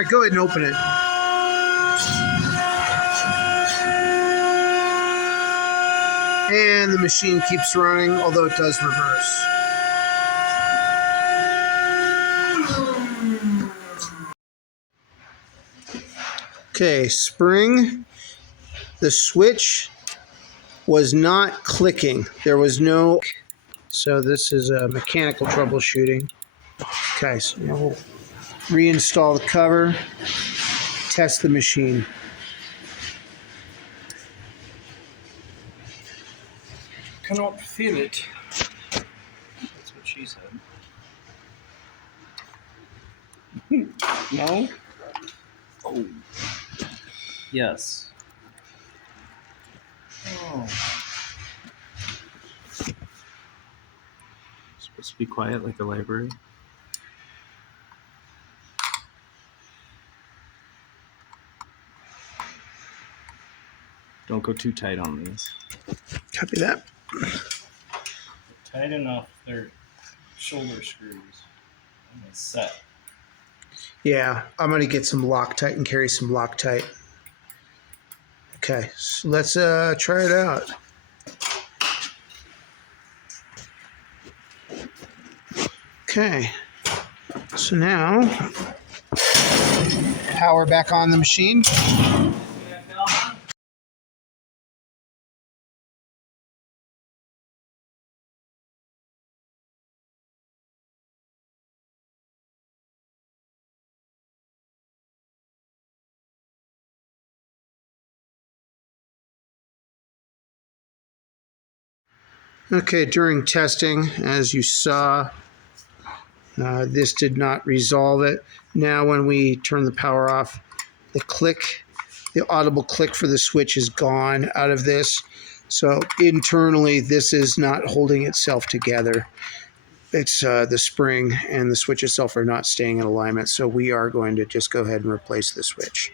right, go ahead and open it. And the machine keeps running, although it does reverse. Okay, spring. The switch was not clicking. There was no... So this is a mechanical troubleshooting. Okay, so now we'll reinstall the cover, test the machine. Cannot feel it. That's what she said. No? Oh. Yes. Oh. Supposed to be quiet like a library. Don't go too tight on these. Copy that. Tight enough, they're shoulder screws. And they set. Yeah, I'm going to get some Loctite and carry some Loctite. Okay, so let's try it out. Okay, so now power back on the machine. Okay, during testing, as you saw, this did not resolve it. Now when we turn the power off, the audible click for the switch is gone out of this. So internally, this is not holding itself together. It's the spring and the switch itself are not staying in alignment. So we are going to just go ahead and replace the switch.